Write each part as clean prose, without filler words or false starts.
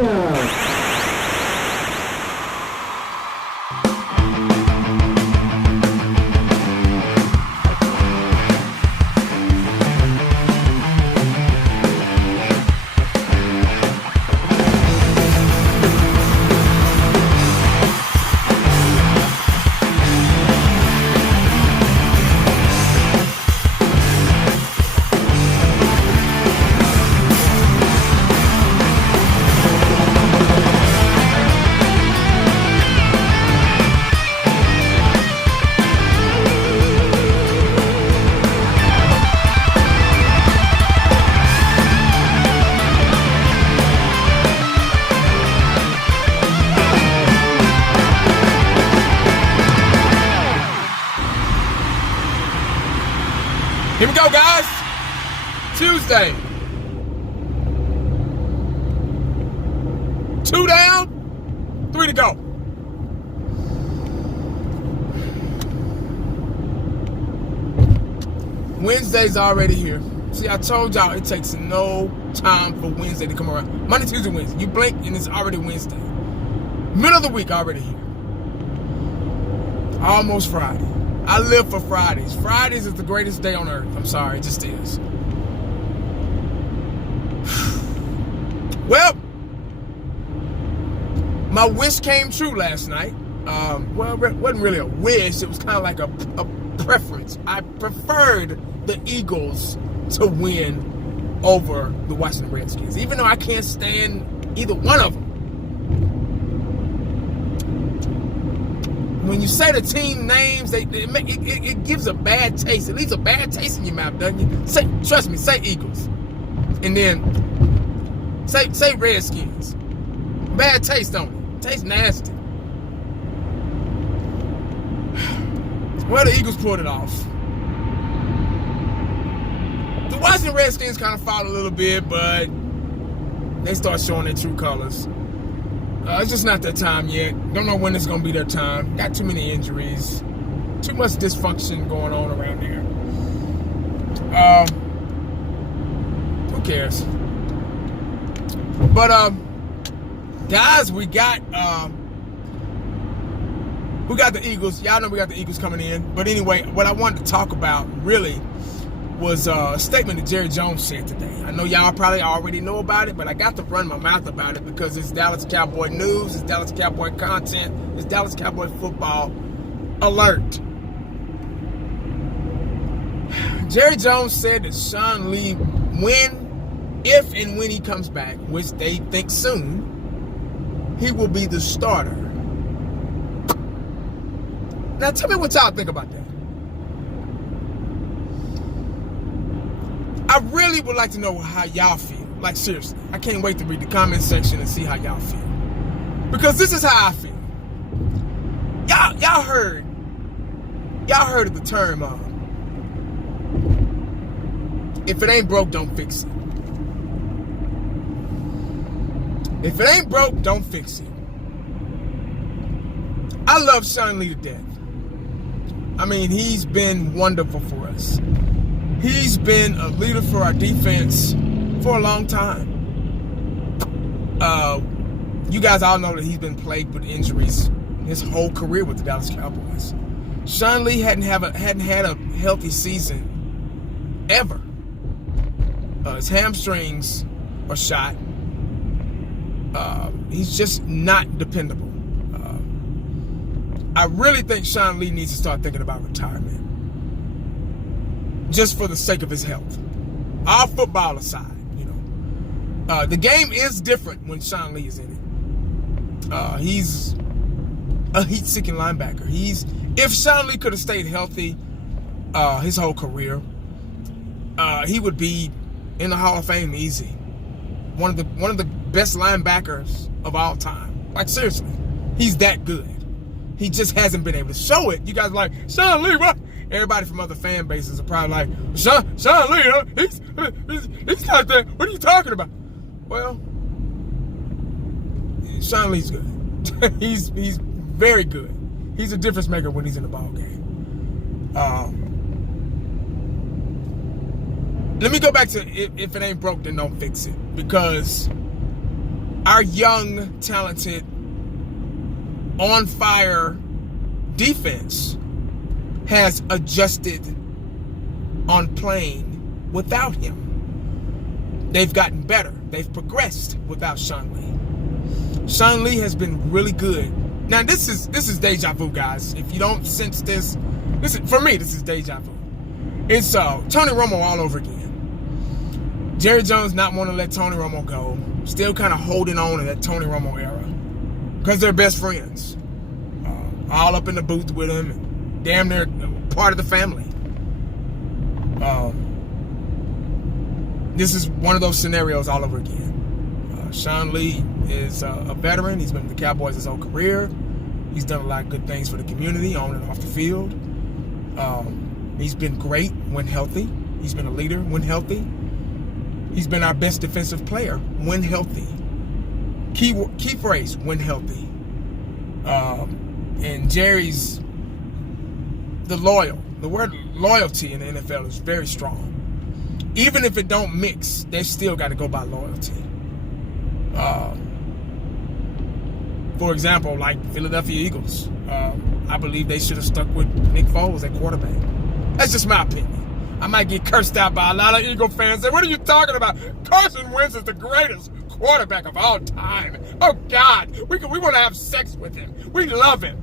Show. Here we go, guys. Tuesday. 2 down, 3 to go. Wednesday's already here. See, I told y'all it takes no time for Wednesday to come around. Monday, Tuesday, Wednesday. You blink and it's already Wednesday. Middle of the week already here. Almost Friday. I live for Fridays. Fridays is the greatest day on earth. I'm sorry, it just is. Well, my wish came true last night. Well, it wasn't really a wish. It was kind of like a preference. I preferred the Eagles to win over the Washington Redskins, even though I can't stand either one of them. When you say the team names, it gives a bad taste. It leaves a bad taste in your mouth, doesn't it? Trust me, say Eagles. And then say Redskins. Bad taste on it. Tastes nasty. Well, the Eagles pulled it off. The Washington Redskins kind of fought a little bit, but they start showing their true colors. It's just not their time yet. Don't know when it's going to be their time. Got too many injuries. Too much dysfunction going on around there. Who cares? But, guys, we got the Eagles. Y'all know we got the Eagles coming in. But anyway, what I wanted to talk about, really, was a statement that Jerry Jones said today. I know y'all probably already know about it, but I got to run my mouth about it because it's Dallas Cowboy news, it's Dallas Cowboy content, it's Dallas Cowboy football alert. Jerry Jones said that Sean Lee, if and when he comes back, which they think soon, he will be the starter. Now tell me what y'all think about that. I really would like to know how y'all feel. Like, seriously. I can't wait to read the comment section and see how y'all feel. Because this is how I feel. Y'all heard of the term, if it ain't broke, don't fix it. If it ain't broke, don't fix it. I love Sean Lee to death. I mean, he's been wonderful for us. He's been a leader for our defense for a long time. You guys all know that he's been plagued with injuries his whole career with the Dallas Cowboys. Sean Lee hadn't had a healthy season ever. His hamstrings are shot. He's just not dependable. I really think Sean Lee needs to start thinking about retirement. Just for the sake of his health. All football aside, you know. The game is different when Sean Lee is in it. He's a heat-seeking linebacker. If Sean Lee could have stayed healthy his whole career, he would be in the Hall of Fame easy. One of the best linebackers of all time. Like, seriously. He's that good. He just hasn't been able to show it. You guys are like, Sean Lee, what? Everybody from other fan bases are probably like, Sean Lee, he's not that. What are you talking about? Well, Sean Lee's good. He's very good. He's a difference maker when he's in the ball game. Let me go back to if it ain't broke, then don't fix it. Because our young, talented, on fire defense has adjusted on playing without him. They've gotten better. They've progressed without Sean Lee. Sean Lee has been really good. Now this is deja vu, guys. If you don't sense this, for me, this is deja vu. It's Tony Romo all over again. Jerry Jones not want to let Tony Romo go. Still kind of holding on to that Tony Romo era because they're best friends. All up in the booth with him, and damn near part of the family. This is one of those scenarios all over again. Sean Lee is a veteran. He's been with the Cowboys his whole career. He's done a lot of good things for the community on and off the field. He's been great when healthy. He's been a leader when healthy. He's been our best defensive player when healthy. Key phrase, when healthy. And Jerry's the word loyalty in the NFL is very strong. Even if it don't mix, they still got to go by loyalty. For example, like Philadelphia Eagles, I believe they should have stuck with Nick Foles at quarterback. That's just my opinion. I might get cursed out by a lot of Eagle fans. Say, what are you talking about? Carson Wentz is the greatest quarterback of all time. Oh, God. We want to have sex with him. We love him.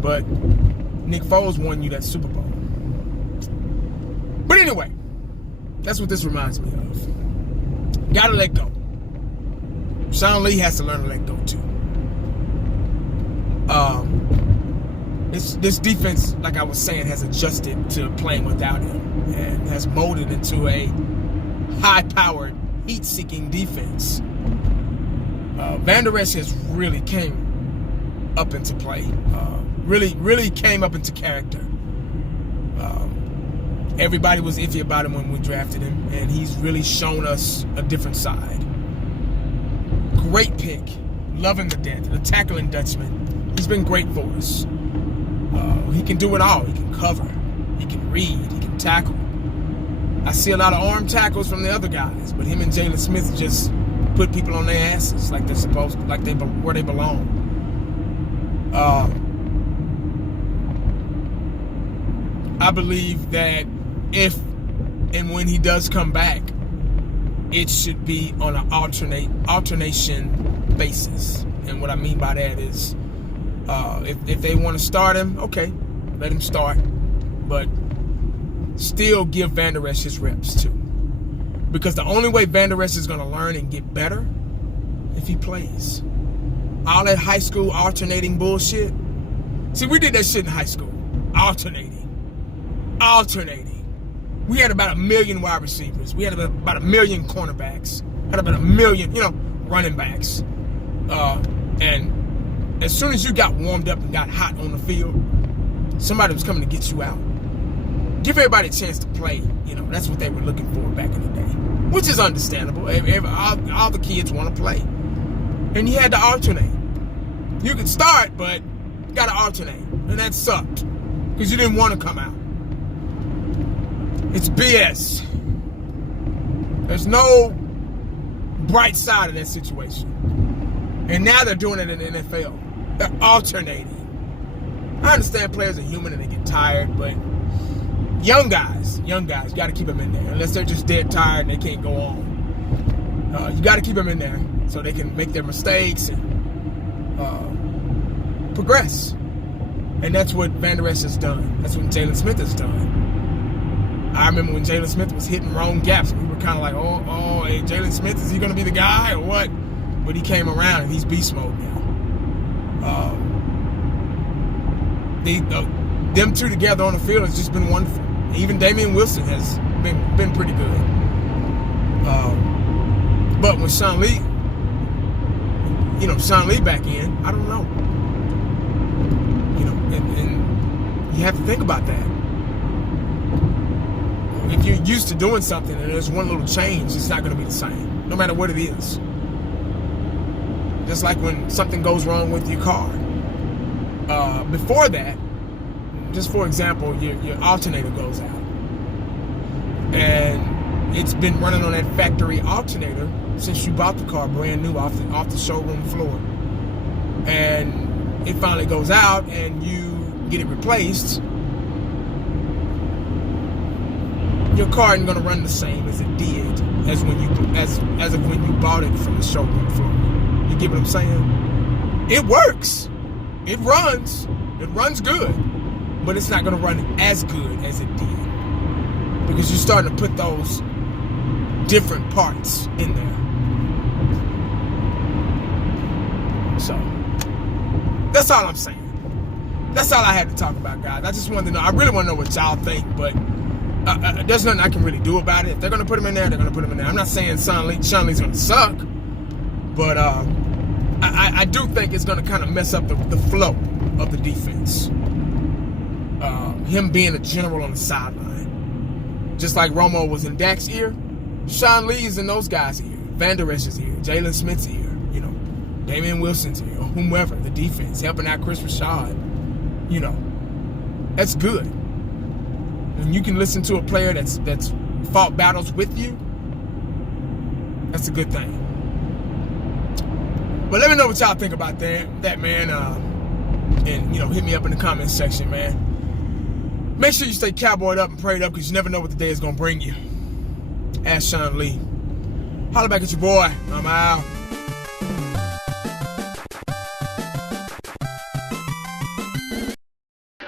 But Nick Foles won you that Super Bowl. But anyway, that's what this reminds me of. Gotta let go. Sean Lee has to learn to let go too. This defense, like I was saying, has adjusted to playing without him and has molded into a high-powered, heat-seeking defense. Van Der Esch has really came up into play. Really came up into character. Everybody was iffy about him when we drafted him, and he's really shown us a different side. Great pick. Loving the death. The tackling Dutchman. He's been great for us. He can do it all. He can cover. He can read. He can tackle. I see a lot of arm tackles from the other guys, but him and Jalen Smith just put people on their asses like they're supposed to, like where they belong. I believe that if and when he does come back, it should be on an alternation basis. And what I mean by that is, if they want to start him, okay, let him start. But still give Van Der Esch his reps too. Because the only way Van Der Esch is going to learn and get better if he plays. All that high school alternating bullshit. See, we did that shit in high school. Alternating. We had about 1 million wide receivers. We had about 1 million cornerbacks. Had about 1 million, running backs. And as soon as you got warmed up and got hot on the field, somebody was coming to get you out. Give everybody a chance to play. That's what they were looking for back in the day, which is understandable. All the kids want to play, and you had to alternate. You could start, but you got to alternate, and that sucked because you didn't want to come out. It's BS. There's no bright side of that situation. And now they're doing it in the NFL. They're alternating. I understand players are human and they get tired, but young guys, you got to keep them in there. Unless they're just dead tired and they can't go on. You got to keep them in there so they can make their mistakes and progress. And that's what Van Der Esch has done. That's what Jalen Smith has done. I remember when Jalen Smith was hitting wrong gaps, we were kind of like, hey, Jalen Smith, is he going to be the guy or what? But he came around and he's beast mode now. Them two together on the field has just been wonderful. Even Damian Wilson has been pretty good. But when Sean Lee back in, I don't know. And you have to think about that. If you're used to doing something and there's one little change, it's not going to be the same, no matter what it is. Just like when something goes wrong with your car. Before that, just for example, your alternator goes out. And it's been running on that factory alternator since you bought the car brand new off the showroom floor. And it finally goes out and you get it replaced. Your car isn't gonna run the same as it did as when you as of when you bought it from the showroom floor. You get what I'm saying? It works. It runs good, but it's not gonna run as good as it did because you're starting to put those different parts in there. So that's all I'm saying. That's all I had to talk about, guys. I just wanted to know. I really want to know what y'all think, but there's nothing I can really do about it. If they're gonna put him in there, they're gonna put him in there. I'm not saying Sean Lee's gonna suck, but I do think it's gonna kind of mess up the flow of the defense. Him being a general on the sideline, just like Romo was in Dak's ear, Sean Lee's in those guys' ear. Van Der Esch is here, Jalen Smith's here, you know, Damian Wilson's here, or whomever, the defense helping out Chris Rashad. You know, that's good. And you can listen to a player that's fought battles with you. That's a good thing. But let me know what y'all think about that man. And, you know, hit me up in the comments section, man. Make sure you stay cowboyed up and prayed up because you never know what the day is going to bring you. Ask Sean Lee. Holla back at your boy. I'm out.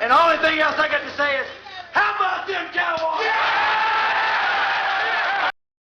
And the only thing else I got to say is,